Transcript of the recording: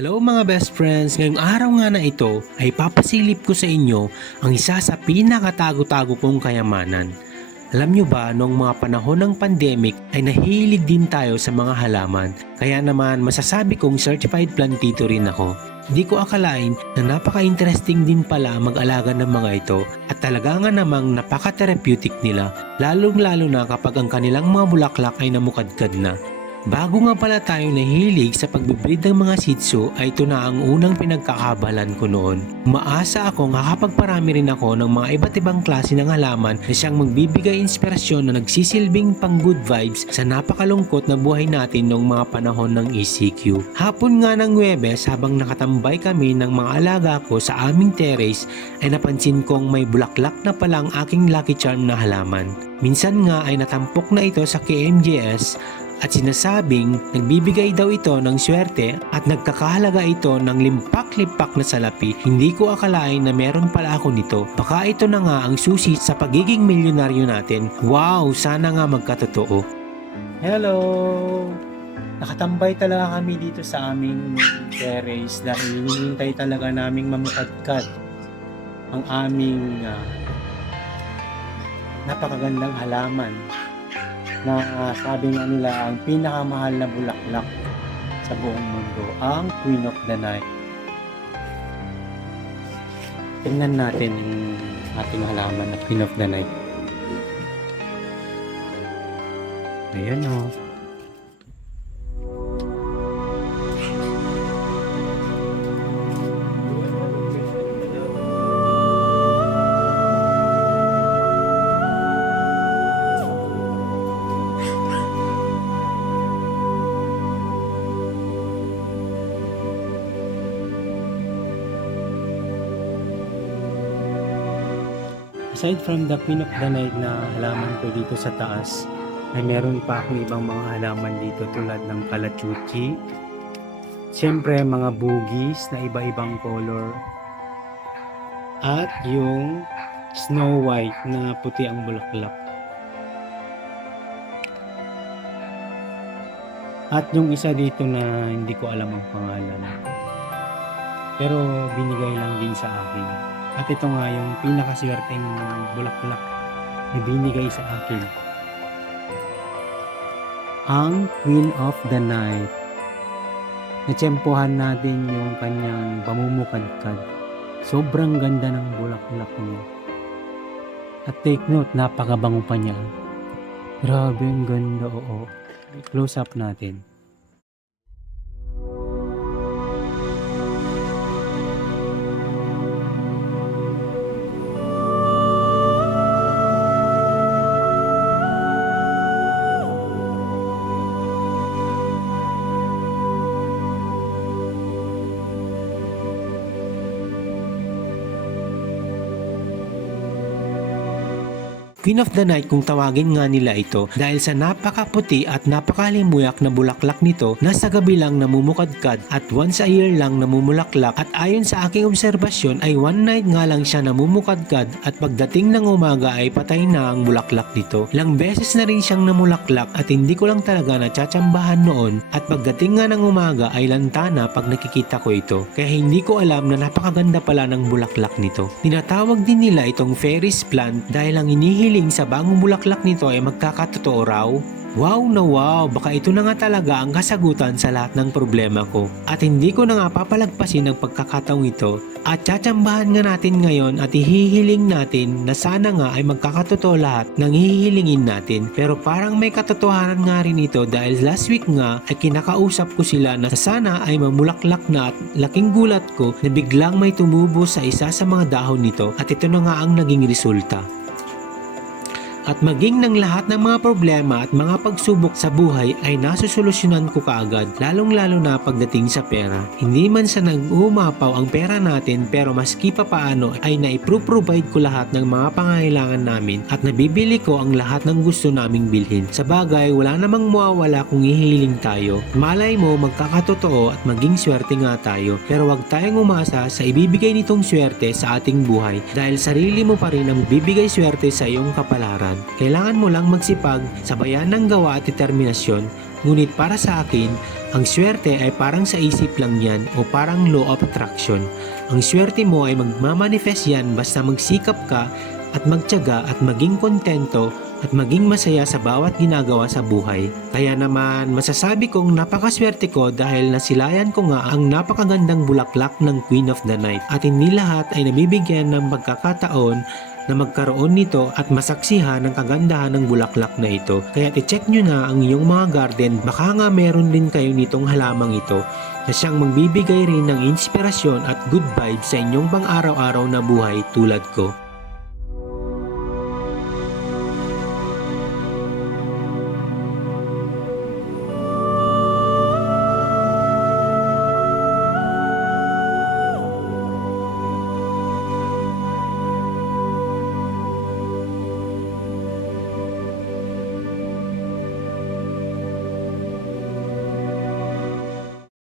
Hello mga best friends! Ngayong araw nga na ito ay papasilip ko sa inyo ang isa sa pinakatago-tago kong kayamanan. Alam nyo ba, noong mga panahon ng pandemic ay nahilig din tayo sa mga halaman. Kaya naman masasabi kong certified plantito rin ako. Hindi ko akalain na napaka-interesting din pala mag-alaga ng mga ito at talaga nga namang napaka-therapeutic nila lalong-lalo na kapag ang kanilang mga bulaklak ay namukadkad na. Bago nga pala tayo nahilig sa pagbibreed ng mga Shih Tzu ay ito na ang unang pinagkakabalan ko noon. Maasa ako nakakapagparami rin ako ng mga iba't ibang klase ng halaman na siyang magbibigay inspirasyon na nagsisilbing pang good vibes sa napakalungkot na buhay natin noong mga panahon ng ECQ. Hapon nga ng Webes habang nakatambay kami ng mga alaga ko sa aming terrace ay napansin kong may bulaklak na palang aking lucky charm na halaman. Minsan nga ay natampok na ito sa KMJS at sinasabing nagbibigay daw ito ng swerte at nagkakahalaga ito ng limpak-limpak na salapi. Hindi ko akalain na meron pala ako nito. Baka ito na nga ang susi sa pagiging milyonaryo natin. Wow, sana nga magkatotoo. Hello! Nakatambay talaga kami dito sa aming terrace dahil hinihintay talaga naming mamukadkad ang aming ah, napakagandang halaman na sabi nga nila ang pinakamahal na bulaklak sa buong mundo, ang Queen of the Night. Tingnan natin yung ating halaman na Queen of the Night. Ayan o. Aside from the Queen of the Night na halaman ko dito sa taas, ay meron pa akong ibang mga halaman dito tulad ng kalachuchi. Siyempre, mga bugis na iba-ibang color. At yung Snow White na puti ang bulaklak. At yung isa dito na hindi ko alam ang pangalan. Pero binigay lang din sa akin. At ito nga yung pinakaswerteng bulaklak na binigay sa akin. Ang Queen of the Night. Natsempohan natin yung kanyang pamumukadkad. Sobrang ganda ng bulaklak niya. At take note, napakabango pa niya. Grabe, ang ganda, oo. Close up natin. Queen of the Night kung tawagin nga nila ito dahil sa napakaputi at napakalimuyak na bulaklak nito na sa gabi lang namumukadkad at once a year lang namumulaklak at ayon sa aking obserbasyon ay one night nga lang siya namumukadkad at pagdating ng umaga ay patay na ang bulaklak nito. Lang beses na rin siyang namulaklak at hindi ko lang talaga natsatsambahan noon at pagdating nga ng umaga ay lantana pag nakikita ko ito. Kaya hindi ko alam na napakaganda pala ng bulaklak nito. Tinatawag din nila itong fairies plant dahil ang inihiling sa bagong bulaklak nito ay magkakatotoo raw. Wow na wow, baka ito na nga talaga ang kasagutan sa lahat ng problema ko. At hindi ko na nga papalagpasin ang pagkakataong ito at tsatsambahan nga natin ngayon at ihihiling natin na sana nga ay magkakatotoo lahat ng hihilingin natin. Pero parang may katotohanan nga rin ito dahil last week nga ay kinakausap ko sila na sana ay mamulaklak na at laking gulat ko na biglang may tumubo sa isa sa mga dahon nito at ito na nga ang naging resulta at maging ng lahat ng mga problema at mga pagsubok sa buhay ay nasusolusyonan ko kaagad lalong lalo na pagdating sa pera. Hindi man sa nag-umapaw ang pera natin pero maski pa paano ay naipro-provide ko lahat ng mga pangailangan namin at nabibili ko ang lahat ng gusto naming bilhin. Sa bagay, wala namang mawawala kung ihiling tayo. Malay mo magkakatotoo at maging swerte nga tayo pero wag tayong umasa sa ibibigay nitong swerte sa ating buhay dahil sarili mo pa rin ang bibigay swerte sa iyong kapalaran. Kinabukasan. Kailangan mo lang magsipag, sabayan ng gawa at determinasyon, ngunit para sa akin, ang swerte ay parang sa isip lang yan o parang law of attraction. Ang swerte mo ay magmamanifest yan basta magsikap ka at magtyaga at maging kontento at maging masaya sa bawat ginagawa sa buhay. Kaya naman masasabi kong napakaswerte ko dahil nasilayan ko nga ang napakagandang bulaklak ng Queen of the Night at hindi lahat ay nabibigyan ng pagkakataon na magkaroon nito at masaksihan ang kagandahan ng bulaklak na ito. Kaya i-check nyo na ang iyong mga garden, baka nga meron din kayo nitong halamang ito na siyang magbibigay rin ng inspirasyon at good vibes sa inyong pang araw-araw na buhay tulad ko.